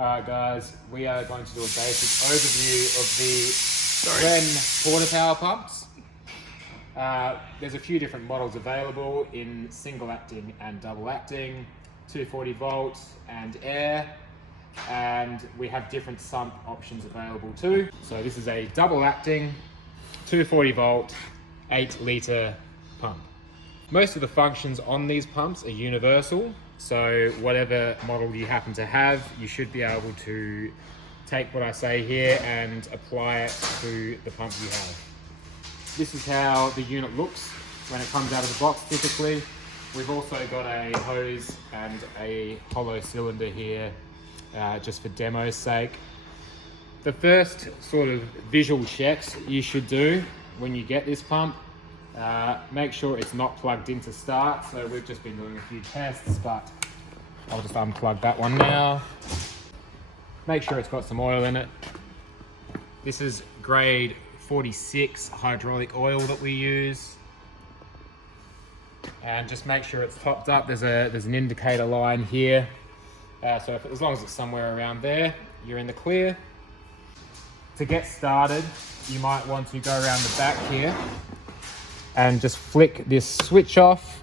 Alright guys, we are going to do a basic overview of the Wren Porta power pumps. There's a few different models available in single acting and double acting, 240 volts and air, and we have different sump options available too. So this is a double acting, 240 volt, 8 litre pump. Most of the functions on these pumps are universal, so whatever model you happen to have, you should be able to take what I say here and apply it to the pump you have. This is how the unit looks when it comes out of the box typically. We've also got a hose and a hollow cylinder here just for demo's sake. The first sort of visual checks you should do when you get this pump, make sure it's not plugged in to start. So we've just been doing a few tests, but I'll just unplug that one now. Make sure it's got some oil in it. This is grade 46 hydraulic oil that we use. And just make sure it's topped up. There's an indicator line here. So as long as it's somewhere around there, you're in the clear. To get started, you might want to go around the back here and just flick this switch off,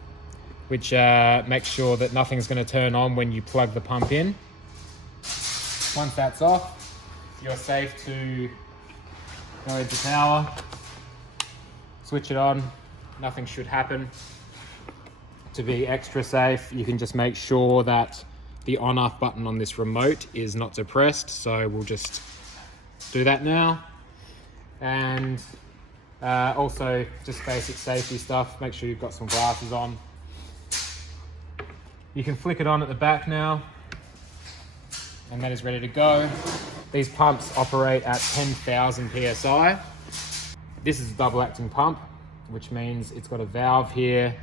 which makes sure that nothing's going to turn on when you plug the pump in. Once that's off, you're safe to go into power, switch it on, nothing should happen. To be extra safe, you can just make sure that the on-off button on this remote is not depressed, so we'll just do that now. And also just basic safety stuff, make sure you've got some glasses on. You can flick it on at the back now, and that is ready to go. These pumps operate at 10,000 PSI. This is a double acting pump, which means it's got a valve here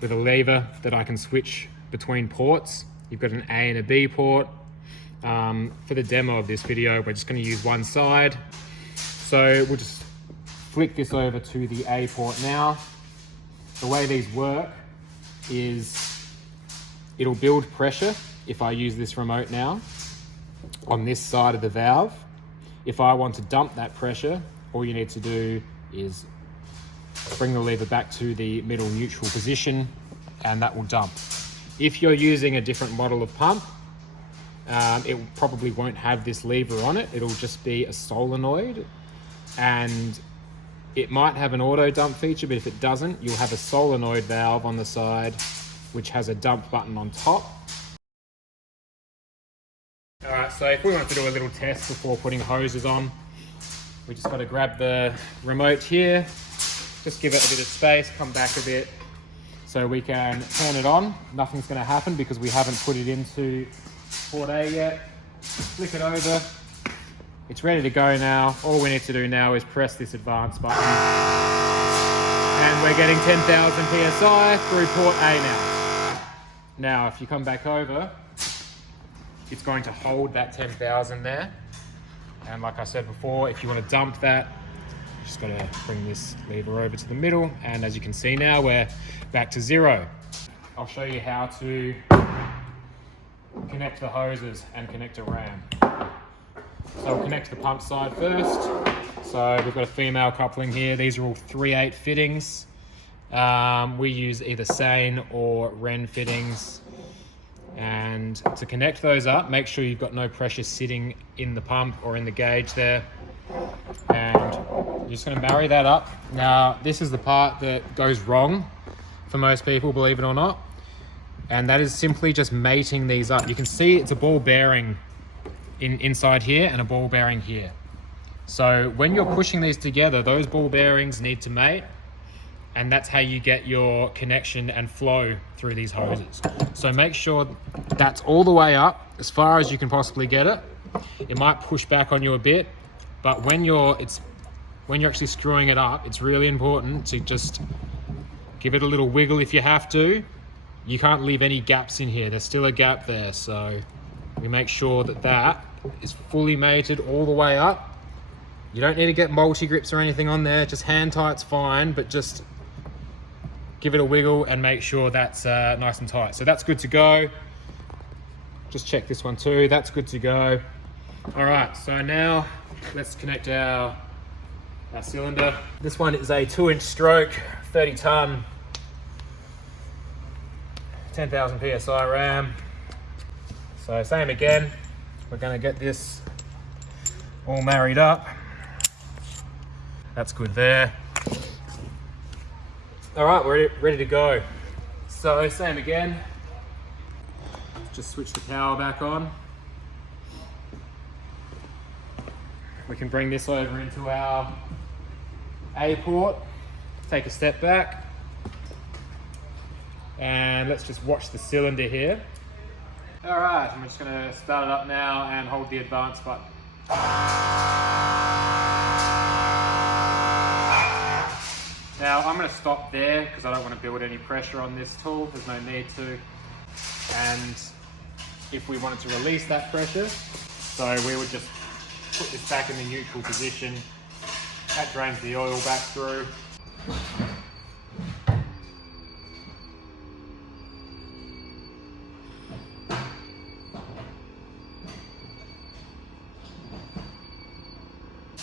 with a lever that I can switch between ports. You've got an A and a B port. For the demo of this video, we're just going to use one side. So we'll just flick this over to the A port now. The way these work is it'll build pressure if I use this remote now on this side of the valve. If I want to dump that pressure, all you need to do is bring the lever back to the middle neutral position and that will dump. If you're using a different model of pump, it probably won't have this lever on it. It'll just be a solenoid, and it might have an auto dump feature, but if it doesn't, you'll have a solenoid valve on the side which has a dump button on top. All right, so if we want to do a little test before putting hoses on, we just got to grab the remote here, just give it a bit of space, come back a bit so we can turn it on. Nothing's going to happen because we haven't put it into port A yet. Flick it over. It's ready to go now. All we need to do now is press this advance button. And we're getting 10,000 PSI through port A now. Now, if you come back over, it's going to hold that 10,000 there. And like I said before, if you want to dump that, you just got to bring this lever over to the middle. And as you can see now, we're back to zero. I'll show you how to connect the hoses and connect a ram. So we'll connect the pump side first. So we've got a female coupling here. These are all 3/8 fittings. We use either Sane or Wren fittings. And to connect those up, make sure you've got no pressure sitting in the pump or in the gauge there. And you're just going to marry that up. Now, this is the part that goes wrong for most people, believe it or not. And that is simply just mating these up. You can see it's a ball bearing inside here and a ball bearing here. So when you're pushing these together, those ball bearings need to mate, and that's how you get your connection and flow through these hoses. So make sure that's all the way up as far as you can possibly get it. It might push back on you a bit, but when you're actually screwing it up, it's really important to just give it a little wiggle if you have to. You can't leave any gaps in here. There's still a gap there, so we make sure that that is fully mated all the way up. You don't need to get multi-grips or anything on there, just hand tight's fine, but just give it a wiggle and make sure that's nice and tight. So that's good to go. Just check this one too, that's good to go. All right, so now let's connect our cylinder. This one is a 2-inch stroke, 30 ton, 10,000 PSI ram. So same again, we're gonna get this all married up. That's good there. All right, we're ready to go. So same again, just switch the power back on. We can bring this over into our A port, take a step back, and let's just watch the cylinder here. All right, I'm just gonna start it up now and hold the advance button. Now I'm gonna stop there because I don't want to build any pressure on this tool, there's no need to. And if we wanted to release that pressure, so we would just put this back in the neutral position. That drains the oil back through.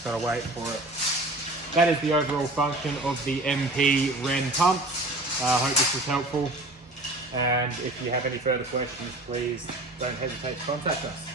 Gotta wait for it. That is the overall function of the MP Wren pump. I hope this was helpful. And if you have any further questions, please don't hesitate to contact us.